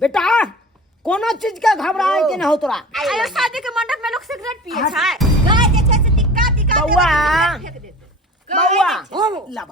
बेटा कोनो चीज के घबराए के न हो तोरा। आयो शादी के मंडप में लोग सिगरेट पिए छै गाय जे छै से टिक्का टिक्का बौआ बौआ ला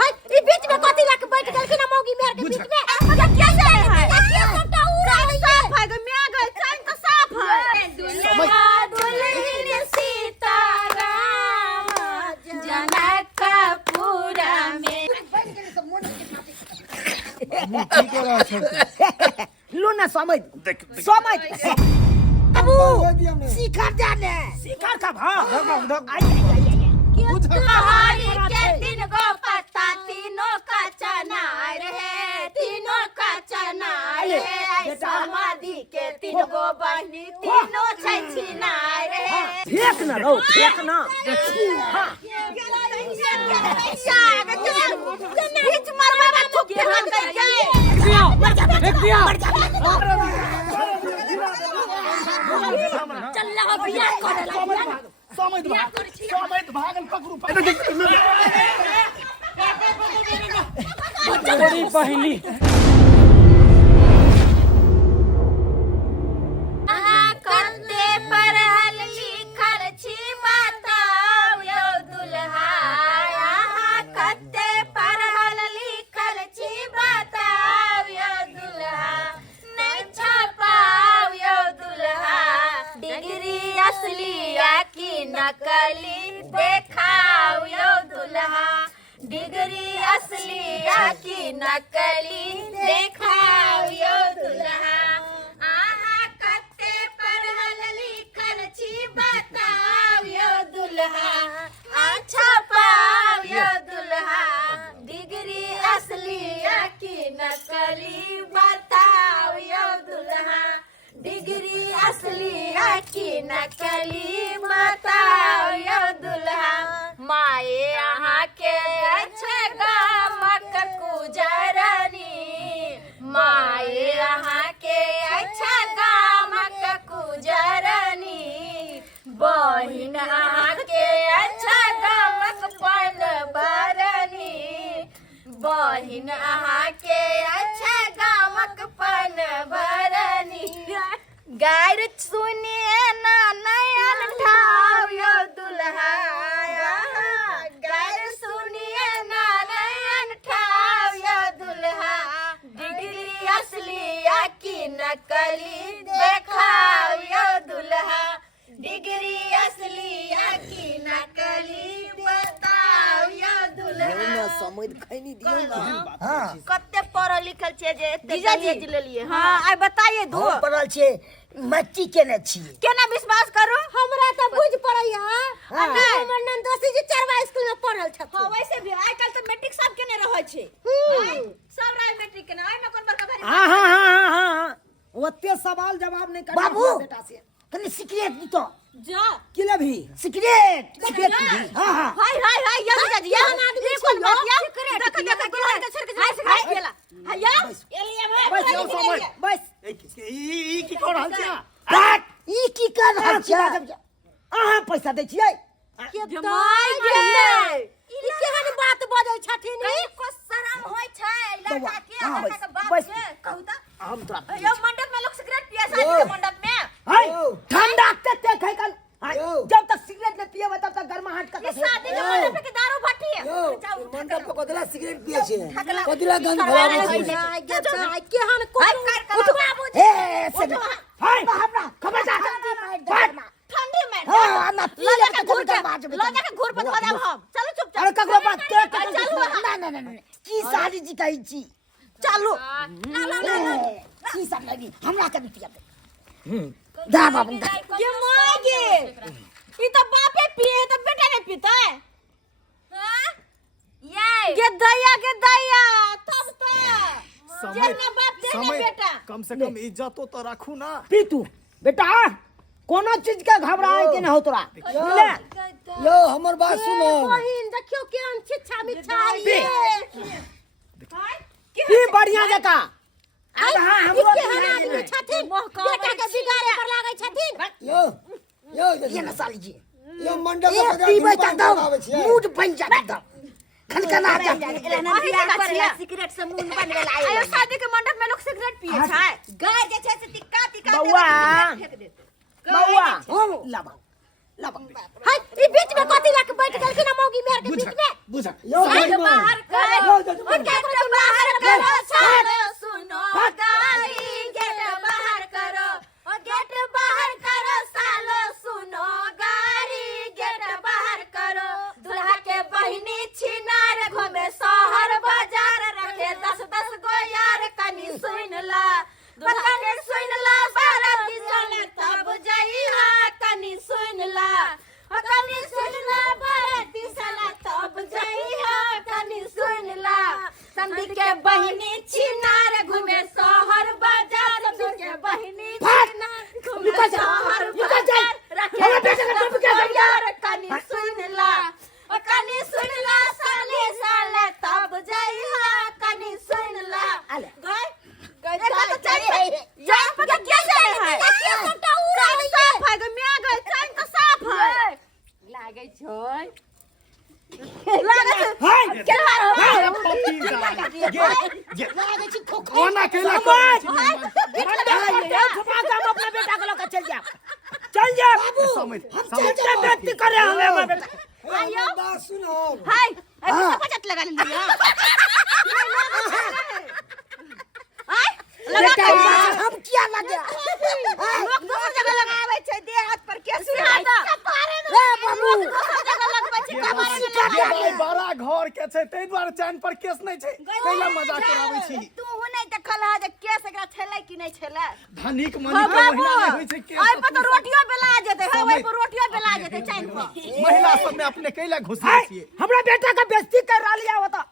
हाय ई बीच में कथि ला के बैठ गेल कि ना मौगी मेहर के बीच में मतलब क्या से है सबटा उड़ा साफ है ग मैं गई चैन तो साफ है दुल्हन सीताराम जनकपुरा में लो ना समझ अबू शिखर जाने शिखर का भाव आई के दिन गो पत्ता तीनों का चनार है तीनों का चनार है समाधि के तीन गो बहनी तीनों छै छिनार है फेंक ना रो फेंक ना बीच मरवा में थूक फेंक कर गए फेंक दिया चल लगा बियाह करे ला समझ भागल ककरू बड़ी पहली कंधे पर हल लिखल छी बताओ यो दुल्हा कंधे पर हल लिखल छी बताओ यो दुल्हा नहीं छपाओ यो दुल्हा डिग्री असली की नकली देखाओ यो दुल्हा डिग्री असली की नकली देखाओ यो दुल्हा आहा कत्ते पर हल लिखल छी बताओ यो दुल्हा अच्छा पाओ यो दुल्हा डिग्री असली की नकली बताओ यो दुल्हा डिग्री असली की नकली बताओ यो दुल्हा माए अहाँ के अच्छे गामक कुजरनी माए अहाँ के अच्छा गामक कुजरनी बहिन अहाँ के अच्छा गामक पनबरनी बहिन अहाँ के अच्छा गामक पनबरनी गायर सुनिए ना नयन ठाव यो दुल्हा गायर सुनिए ना नयन ठाव यो दुल्हा डिग्री असली की नकली देखाओ यो दुल्हा डिग्री असली की नकली बताओ यो दुल्हा समझ खैनी दियो ना हां कत्ते पढ़ल लिखल छै जे एते दहेज लेलिए हां आइ बताइए दो पढ़ल छै मच्ची केने छी केना विश्वास करू हमरा त बुझ पड़ैया आ हमर नंदोसी जी चरवा स्कूल में पढ़ल छ हां वैसे भी आइ काल त मैट्रिक सब केने रहै छै सब राय मैट्रिक केने आइ में कोन बड़का भारी हां ओते सवाल जवाब नहीं कर बाबू बेटा से कनी सिगरेट दी तो जा किले भी सिगरेट हां हाय ये हम आदमी कोन बात या देख गिलास के छिड़क के सिगरेट गेला हैया एलिए बस यो समझ बस ई की कर रहल छै हट ई की कर रहल छै अहाँ पैसा दै छियै के जमाई गे ई केहन बात बजै छथिन को शरम होय छै लड़का के लड़का के बाप के कहू त हम तोरा यो मंडप में लोग सिगरेट पिए शादी के मंडप में हाय ठंडा ते खाइ कल जब तक सिगरेट न पिएबे तब तक गर्माहट का शादी के मंडप के दारू भट्टी है मंडप पे कदला सिगरेट पिए छै कदला गंध फैलावे छै केहन उठवा बुझ ए से हाय हमरा खबरदार ठंडी में हां ना पी ले के घूर के लजा के घूर पर धो देब हम चलो चुपचाप अरे ककरो बात के चलू ना की साली जी कहै छी चलू की सब लगी हमरा के पिया दा बाबू के मागे ई त बापे पिए त बेटा ने पीता है हां ये के दया तब त जेना बाप देने बेटा कम से कम इज्जतो तो रखू ना पी तू बेटा कोनो चीज के घबराए के न हो तोरा यो हमर बात सुनो बहिन देखियो केहन छिछा मिठाई की बढ़िया जका अब हां हमरो केहन आदमी छथिन बेटा के बिगाड़े पर लागै छथिन यो ये न साली जी यो मंडप ये में पीबै त मूड बन जात खनखना जा सिगरेट से मुंह बनवेला आयो आयो शादी के मंडप में लोग सिगरेट पिए छै गाय जे छै से टिक्का टिक्का बौआ फेंक दे बौआ लाबा लाबा हाय ई बीच में कथि लाके बैठ गेल कि ना मौगी मेर के बीच में बुझा गेट बाहर करो गेट बाहर करो सालो सुनो गाई गेट बाहर करो ओ गेट बाहर करो सालो सुनो गाड़ी गेट बाहर करो दुल्हा के बहिनी छिनार घूमे शहर बाजार रखे 10-10 गो यार कनी सुन ला दुल्हा ने सुन ला बाराती चले तब जइहा कनी सुन ला कनी सुन ला बाराती चले तब जइहा कनी सुन ला संदी के बहिनी छिनार घूमे शहर बाजार के बहिनी छिनार घूमे शहर बाजार रखे यार कनी सुन ला साले साले तब जइहा कनी सुन ला गए यहाँ पर क्या चल रहा है साफ है गो मिया गए चैन तो साफ है लागे छोय लागे केला लागे छी ओना केला अपना बेटा को लेकर चल जा समझ क्या व्यक्ति करे हमें बेटा आयो बात सुनो हाय अभी तो पचत लगा लिया हाय बेटा हम क्या लगे लोग दूसरी जगह लगावे छै देह हाथ पर केस हाथ रे बाबू दूसरी जगह लगबै छै भाई बड़ा घर के छै तै द्वारा चैन पर केस नहीं छै कैला मजाक कराबै छी तू नहीं देखल है जे केस एकरा छेलै कि नहीं छेलै धनिक मनिक के महिला नहीं होय छै केस आई पर तो रोटियो बेला जेतै है ओइ पर रोटियो बेला जेतै चैन पर महिला सब में अपने कैला घुसिए छिए हमरा बेटा का बेइज्जती कर रहा होता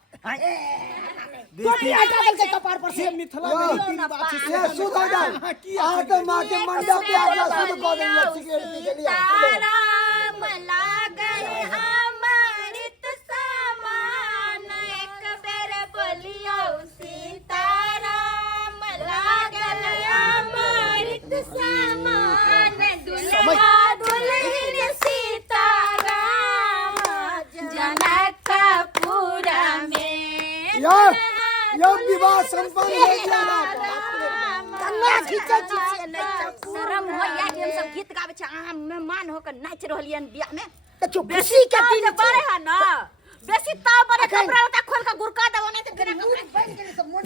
देखिए हटा दल के कपार पर से मिथिला में रीति रिवाज छै ये सुध हो जाओ आ तो माँ के मंडप पे आके सुध कर देंगे सिगरेट पी के लिए राम लागल अमृत समान एक बेर बोलियो सीताराम लागल अमृत समान दुल्हा दुल्हन सीताराम जनकपुरा में यो विवाह संपन्न हो गया ना कन्या खींचे छी से नहीं शर्म होइया कि हम सब गीत गाबै छै अहाँ मेहमान होकर नाच रहलियन बियाह में तो चुप खुशी के दिन बड़े है ना बेसी ताव बड़े कपड़ा लता खोल के गुरका देबो नहीं त बिना कपड़ा बैठ गेली सब मोड़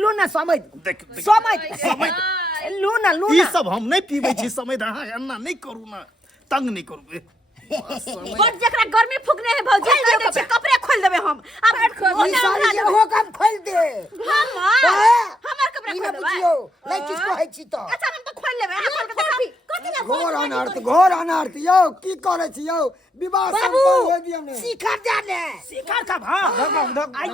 लूना समझ लूना ई सब हम नहीं पीबै छी समझ अहाँ एना नहीं करू ना तंग नहीं करू बड़ जकरा गर्मी फुकने है भौजी कह दे छै कपड़े खोल देबे हम अब सारी हो काम खोल दे हमर कपड़ा ई खोल ना देबे बुझियो नहीं किसको है छी तो अच्छा हम तो खोल लेबे अहाँ खोल के देखा कथि ना घोर अनर्थ यो की करे छी यो विवाह संपन्न हो दिया ने शिखर जाने शिखर का भाव आई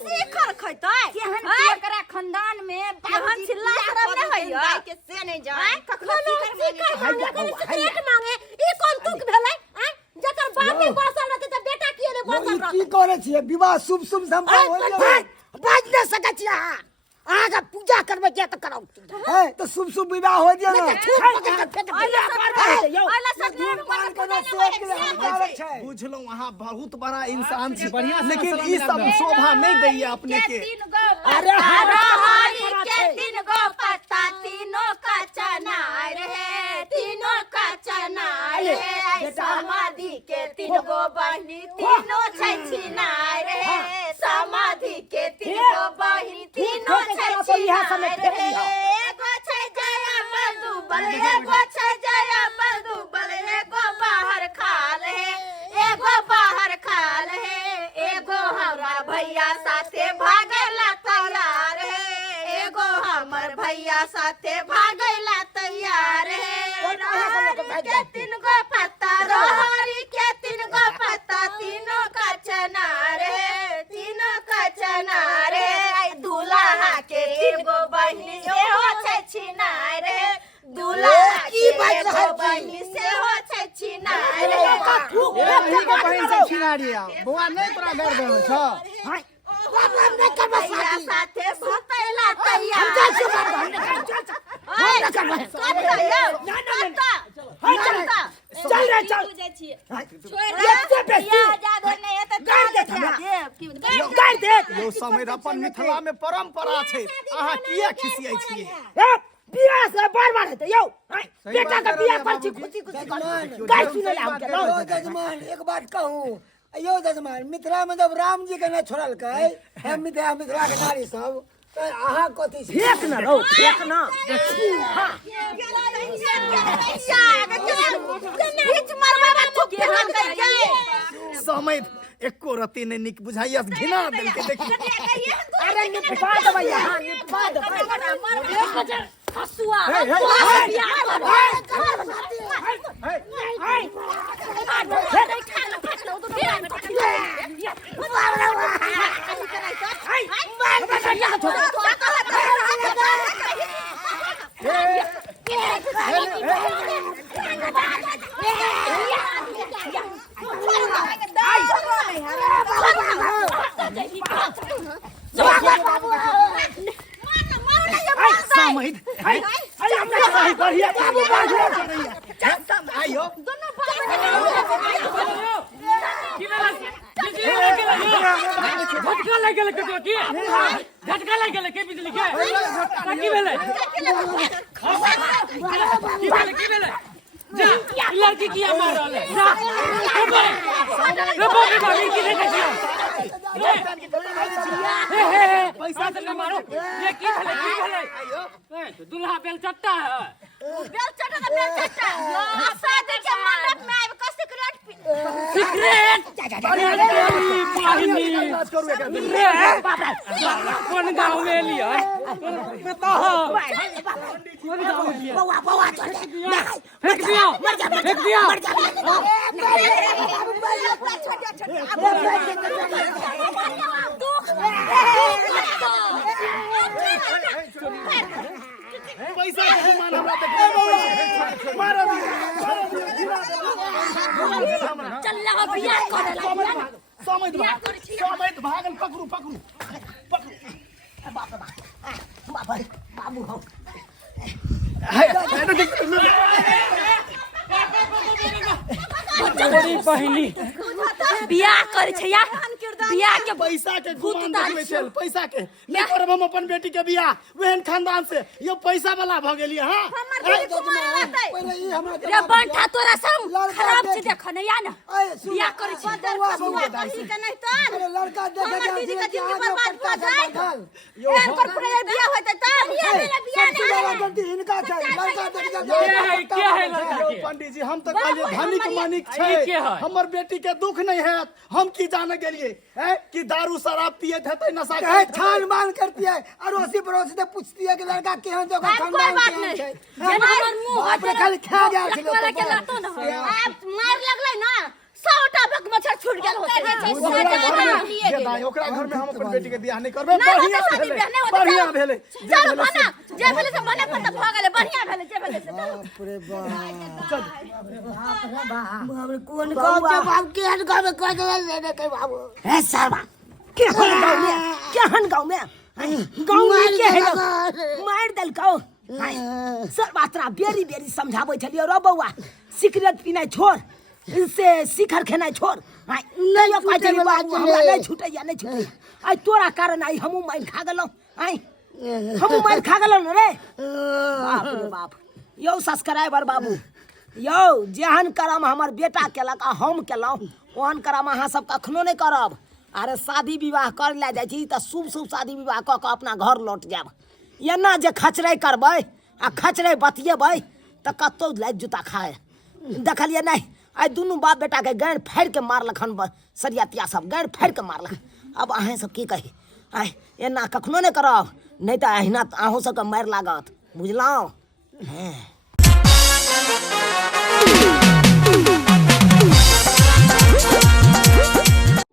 शिखर खैतै केहन एकरा खानदान में केहन चिल्ला शरम नहीं होइया के से नहीं जाय कखनो शिखर मांगे ई कोन तुक भेलै जकर बापे बसल रहते त बेटा किए ने बसल रहते की करे छी विवाह शुभ शुभ संपन्न हो गया बाज न सकै छी अहाँ का पूजा करबे जे त कराउ है तो शुभ शुभ विवाह हो दिया ना बुझलो अहाँ बहुत बड़ा इंसान छी बढ़िया लेकिन ई सब शोभा नहीं दैया अपने के अरे हरी के तीन गो पत्ता तीनों का चनार है तीनों का चनार है समाधि के तीन गो बहिनी तीनों छै छिनार है समाधि के तीन गो बहिनी तीनों छै छिनार है एगो छै जया बलदुबल एगो छै जया बलदुबल एगो बाहर खाल है एगो बाहर खाल है एगो हमरा भैया साथे भागेला तैयार है एगो हमर भैया साथे भागेला तैयार है रहरी के तीन गो पत्ता रहरी के तीन गो पत्ता तीनों का चनार है तीनों का चनार है दूल्हा के तीन गो बहिनी सेहो छै छिनार है दूल्हा के एगो बहिनी सेहो छै छिनार है बुआ नहीं तोरा घर देवे छ भैया साथे भतैला तैयार हम ना करबै चल रे चल एते बेसी गाड़ दे यो समय अपन मिथिला में परंपरा छै अहाँ किया खिसियाई छियै ए बियाह से बार हेतै यौ बेटा के बियाह कर छी खुशी गाड़ सुनै ला हम के यो जजमान एक बात कहूं यो जजमान मिथिला में जब राम जी के न छोड़लकै हम मिथिला के नारी सब तो अहाँ कथी छी फेक न रहो फेक न समय एको रति ने निक बुझाइया घिना देल के देखी अरे निपा देबै यहां निपा देबै हसुआ बढ़िया बाबू आइयो झटका लग गेल कतो की झटका लग गेल के बिजली के की भेलै की भेलै जा लड़की किया मार रहले जा रे बाबू बाबू की देखे पैसा से न मारो ये की भेलै आइयो दुल्हा बेल चट्टा है बेल चट्टा शादी के मंडप में आब के सिगरेट कौन गाँव में लिया कौन गाँव में लिया फेंक दिया पैसा के मान हमरा देख मारो चल बियाह करे ला समय भागल पकड़ू बाबू हो बड़ी पहली बियाह करे छै या बियाह के पैसा के गुमान देखले छल पैसा के नहीं करब हम अपन बेटी के बियाह वेहन खानदान से यो पैसा वाला भ गेलिए हां पहले ई हमरा रे बंठा तोरा सब खराब चीज देख न या न बियाह करे छै कही के नहीं तो अरे लड़का देखे हमर दीदी के जा जिंदगी बर्बाद हो जाए एकर प्रेम बियाह होतै त बियाह नहीं गलती इनका छै लड़का देख क्या है लड़का के पंडित जी हम तो कहलिए धनिक मानिक ई के छै है? हमर बेटी के दुख नहीं है हम की जाने गेलिए हैं कि दारू शराब पियत हेतै नशा है करत छान मान करती है अड़ोसी पड़ोसी से पूछती है कि लड़का केहन जगह कोई खानदान बात केहन नहीं छै जेना हमर मुंह बाप रे खाली खा गेल छै वाला के लातो न आप मार लगलै ना 100टा भक मच्छर छूट गेल होतै ओकरा घर में हम अपन बेटी के बियाह नहीं करबे बढ़िया भेलै चल बना जे भेलै से बने पर त भ गेलै बढ़िया भेलै जे भेलै से बाप रे बाप कौन गाँव के बाप केहन गाँव में कह दे ने के बाबू हे सरवा केहन गाँव में गाँव में के है मार देल कहो सर बातरा बेरी समझाबै छलियो रो बौआ सिगरेट पीनाइ छोड़ से शिखर खेनाइ छोड़ नहीं कहै छली बाबू हमरा नहीं छूटैया आई तोरा कारण आई हमहू मार खा गेलौ आई हमहू मार खा गेलौ रे बाप रे बाप यौ सब्सक्राइबर बाबू यौ जेहन करम हमर बेटा केलक आ हम केलौ ओहन करम अहाँ सब कखनो नहीं करब अरे शादी विवाह कर ले जाइ छी त शुभ शादी विवाह क के अपना घर लौट जाब एना जे खचरै करबै आ खचरै बतियेबै त कतौ लाइट जूता खाए देखलिए नहीं आई दुनू बाप बेटा के गाड़ फाड़ के मारलक हन सरियातिया सब गाड़ फाड़ के मारलक अब अहें सब की कही आई एना कखनो नहीं करब नहीं त अहिना अहूँ सबके मारि लागत बुझलौ हैं